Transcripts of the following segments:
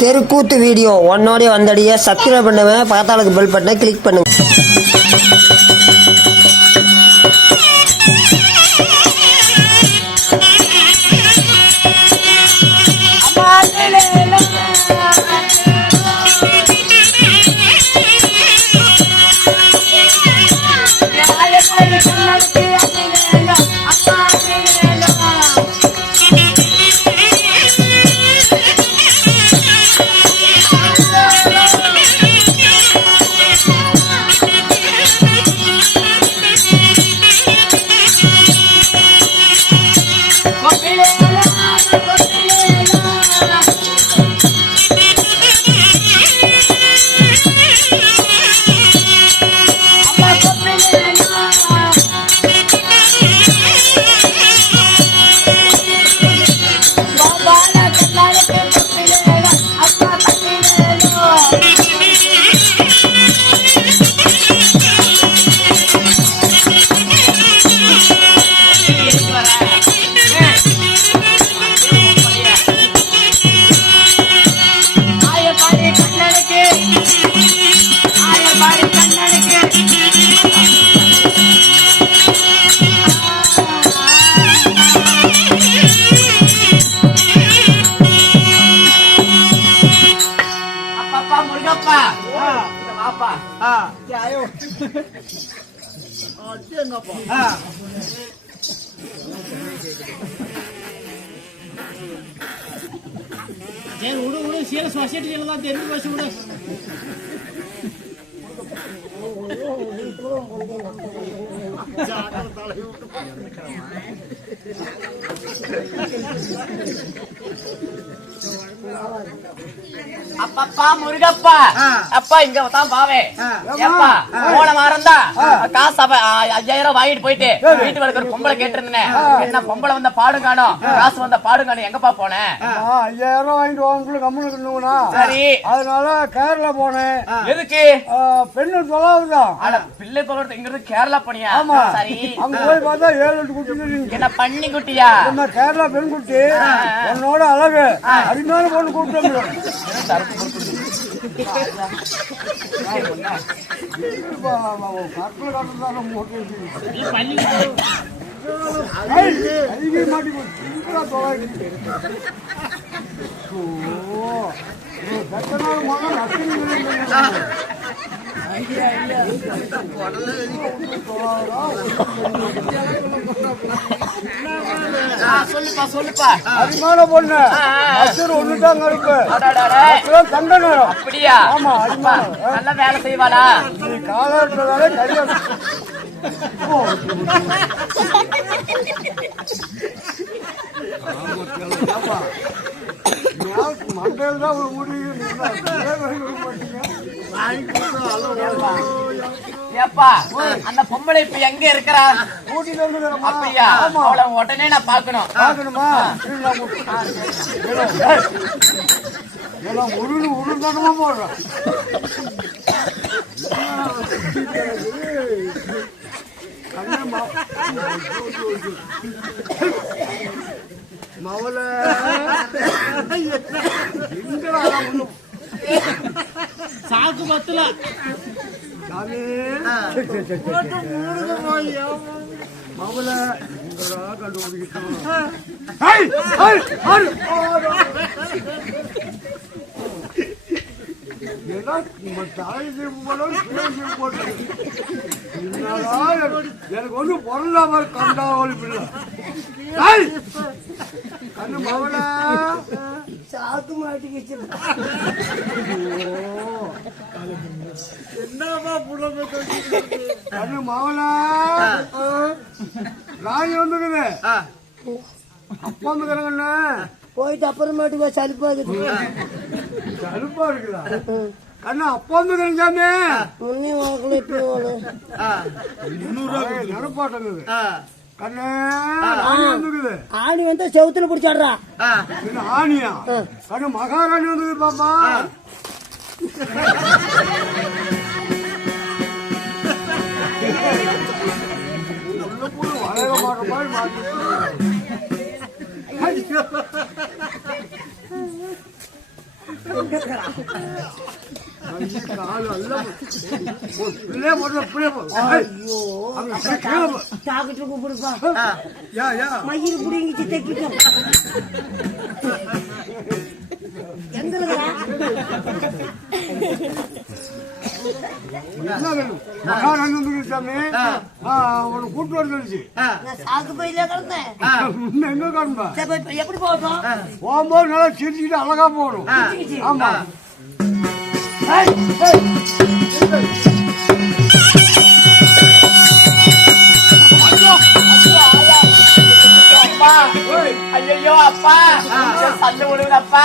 தெருக்கூத்து video ஒன்னோடய வந்தடிய subscribe பண்ணுவேன், பக்கத்தாளுக்கு bell பட்டனை கிளிக் பண்ணுங்க. அப்பப்பா முருகப்பா, அப்பா இங்க தான் பாவே. ஏப்பா போன வாரம் தான் காசு 5000 வாங்கிட்டு போயிட்டு வீட்டு வரைக்கும் ஒரு பொம்பளை கேட்டிருந்தேன். என்ன பொம்பளை வந்த பாடும் காணும், காசு வந்த பாடும் காணும், எங்கப்பா போனேன்? 5000 வாங்கிட்டு வாங்க கம்முனுக்குன்னா சரி, அதனால கேரளா போனேன். எதுக்கு? பெண்ணு தொலாவுதான். பிள்ளை தொலைறது இங்க இருந்து கேரளா போனியா? சரி, அங்க போய் பார்த்தா 7-8 குட்டி. என்ன பண்ணி குட்டியா? கேரளா பெண் குட்டி உன்னோட அழகு அருமையான பொண்ணு கூப்பிட்டு சொல்லுப்பா சொல்லுப்பா. அருமையான பொண்ணு ஒண்ணுதான் கருப்பு தங்க நேரம். அப்படியா? ஆமா, நல்ல வேலை செய்வாளா? காலத்துல வேலை கல்யாணம் மண்டையில் தான் ஒரு முடிவு. ஏப்பா அந்த பொம்பளை இப்ப எங்க இருக்கிறா? அப்படியா? உடனே நான் பாக்கணும். பாக்கணுமா? உருதானமா போடுறேன். மவள சாக்கு பத்துல மவள கண்டுபிடிக்கிட்டோம். எனக்கு வந்து பொருளாம கண்டாவளி பிள்ளை கண்ணு மவள சாக்கு மாட்டிக்கிச்சு. என்னமா புள்ள கண்ணு மவள ராணி வந்துக்குது. அப்பா வந்துக்கிறேங்கண்ணு போயிட்டு அப்புறமேட்டுக்கு சலிப்பா இருக்குது. சலுப்பா இருக்குதா கண்ணா? அப்பா வந்துக்கிறேங்க முன்னே வாங்கல இப்ப நடப்பாட்டங்குது. கண்ணு ஆணி வந்து செவுத்துல பிடிச்சாடுறா. ஆணியா? கண்ணு மகாராணி வந்தது பாப்பா. வளர மாட்ட மாதிரி மாட்டி டாக்டர் கூப்பிடுப்பா மயிர் புடிங்கிச்சு தைக்கிட்டோம் எங்க கூட்டு வந்துருச்சு சாக்கு பையில கிடந்தேன் எங்க காணும்பா எப்படி போகட்டும் போகும்போது நல்லா சிரிச்சுக்கிட்டு அழகா போகணும் ஆமா ஐயோ அப்பா சல்லு விடுங்கப்பா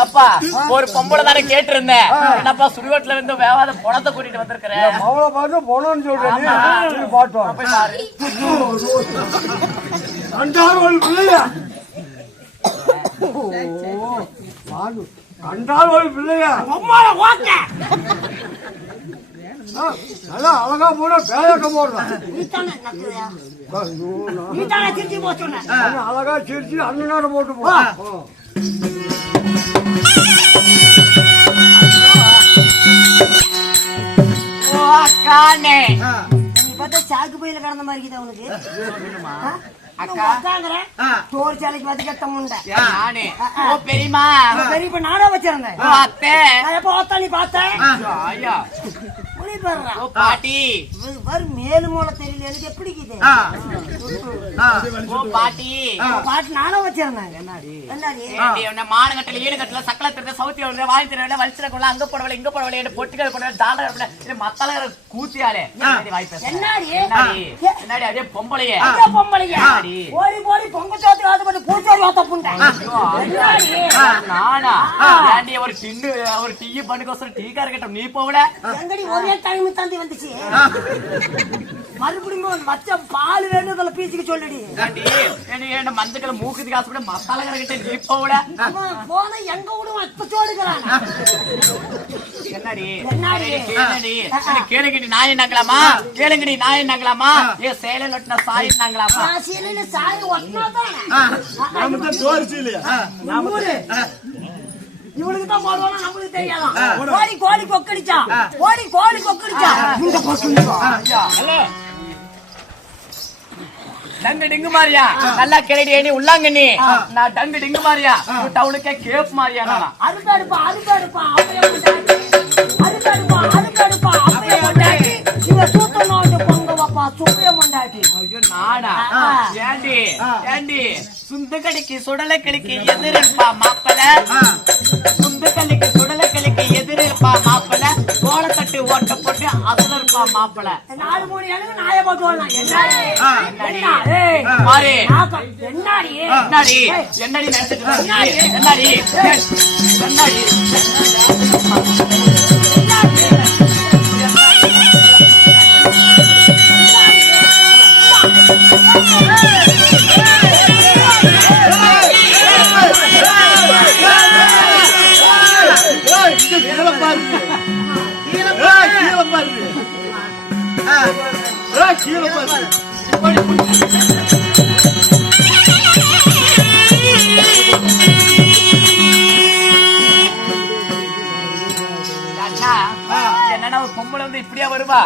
ஏப்பா ஒரு பொம்பளை தானே கேட்டு இருந்தேன் என்னப்பா சுடுகாட்டுல இருந்து வேவாத பணத்தை கூட்டிட்டு வந்திருக்கிறேன் அவளை பார்த்து போனோம்னு சொல்றேன் பாட்டோம் கண்டால் ஒரு பிள்ளையா நல்லா அழகா போட பேயக்க போடுறான் அழகா சிரிச்சு அண்ணன் போட்டு போ சாக்கு பையில கிடந்த மாதிரி இருக்குது அவனுக்கு சாலைக்கு வந்து கட்ட முண்டை பெரியமா பெரிய நாடா வச்சிருந்தேன் நீ பார்த்தேன் பாட்டி மேலு மூளை தெரியல எனக்கு எப்படி பாட்டி பாட்டு நானும் வச்சிருந்தேன் மானகட்டல ஈடுகட்டல சக்கல திட்ட சவுத்தி வாங்கி திர வலிச்சிட கொள்ள அங்க போடவில்லை இங்க போடவில்லை பொட்டுகள் போட தாண்டா மத்தல கூத்தியாலே என்னடி அதே பொம்பளையே ஓடி போடி பொங்க சோத்து காத்து பண்ணி பூச்சாரி வாத்த புண்டேன் நானா ஏண்டி ஒரு டின்னு ஒரு டீ பண்ணுக்கோசரம் டீ கார கேட்டோம் நீ போகல எங்கடி ஒரே டைம் தாண்டி வந்துச்சு மறுபடியும் மச்ச பால் வேணும்ல பீச்சுக்கு சொல்லுடி என்ன மந்தக்கல மூக்குது காசு கூட மசாலா கிட்ட நீ போகல போன எங்க விடுவோம் இப்ப சோடுக்கிறான் என்னடி என்னடி கேளுங்கடி நான் என்னங்களாமா கேளுங்கடி நான் என்னங்களாமா ஏ சேலையில ஒட்டின சாய் என்னங்களாமா சேலையில சாய் ஒட்டினாதான் இவனுக்கு தான் போடுவானா நம்மளுக்கு தெரியாதான் கோழி கோழி கொக்கடிச்சா கோழி கோழி கொக்கடிச்சா டங்கு டிங்கு மாரியா நல்லா கிளடி உள்ளாங்கண்ணி நான் டங்கு டிங்கு மாரியா டவுனுக்கே கேப் மாரியா அறுக்கடுப்பா அறுக்கடுப்பா அறுக்கடுப்பா அறுக்கடுப்பா அப்படியே இவ சூத்தனோண்டு பொங்க வப்பா சுப்பிய மண்டாட்டி நானா ஏண்டி ஏண்டி சுந்துக்கடிக்கு சுடலக்கடிக்கு எதிர்ப்பா மாப்பல சுந்துக்கடிக்கு சுடலக்கடிக்கு எதிர்ப்பா மாப்பல சோளத்தட்டு ஓட்ட போட்டு அதுல இருப்பா மாப்பல 4 3 எனக்கு நாய போட்டு வரலாம் என்னடி மாறி என்னடி என்னடி என்னடி நினைச்சிட்டு என்னடி என்னடி என்னன்னா ஒரு பொம்பளை வந்து இப்படியா வருவா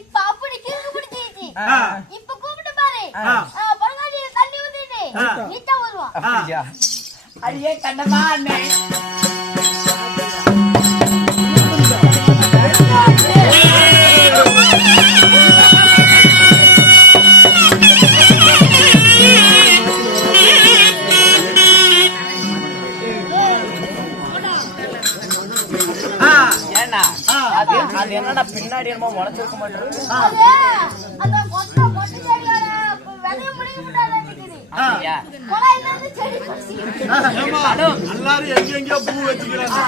இப்ப அப்படி கிறுக்கு பிடிச்சிருச்சு இப்ப கூப்பிட்டு பாரு பரவாயில்ல தண்ணி ஊத்திட்டு நீட்டா வருவா அடியே கண்ணமா அண்ணே அது என்னன்னா பின்னாடி என்னமோ முளைச்சிருக்க மாட்டேங்குது அந்த கொட்டை கொட்டை செடியோட விதைய முடிக்க முடியாது நிக்குது அப்படியா கொலையில இருந்து செடி பறிச்சு எல்லாரும் எங்கெங்கயோ பூ வச்சுக்கிறாங்க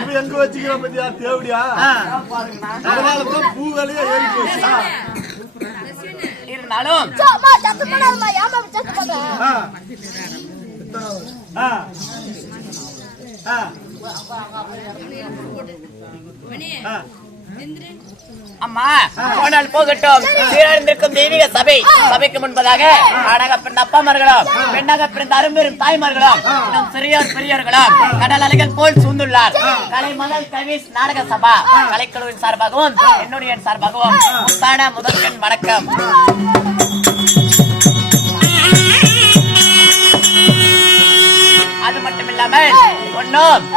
இவன் எங்க வச்சுக்கிறான் பத்தியா தேவடியா அதனால பூ வேலையா ஏறி போச்சு இருந்தாலும் அம்மா சத்து பண்ணாதம்மா ஏமா சத்து பண்ற அம்மா போனால் போகட்டும். சீரழிந்திருக்கும் தெய்வீக சபை சபைக்கு முன்பதாக ஆணாக பிறந்த அப்பாமார்களும் பெண்ணாக பிறந்த அரும்பெரும் தாய்மார்களும் இன்னும் சிறியோர் பெரியோர்களும் கடல் அலைகள் போல் சூழ்ந்துள்ளார். கலை மகள் கவிஸ் நாடக சபா கலைக்குழுவின் சார்பாகவும் என்னுடைய சார்பாகவும் முத்தான முதற்கண் வணக்கம். அது மட்டும் இல்லாமல் ஒன்னும்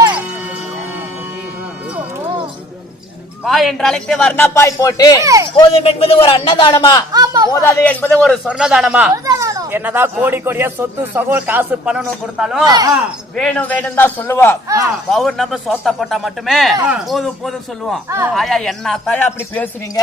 வா என்று அழைத்து வர்ணப்பாய் போட்டு போதும் என்பது ஒரு அன்னதானமா, போதாது என்பது ஒரு சொர்ணதானமா. என்னதான் கோடி கோடியா சொத்து சகோ காசு பணம் கொடுத்தாலும் வேணும் வேணும் தான் சொல்லுவோம். பவுர் நம்ம சோத்த போட்டா மட்டுமே போதும் போதும் சொல்லுவோம். ஆயா என்ன தாயா அப்படி பேசுறீங்க?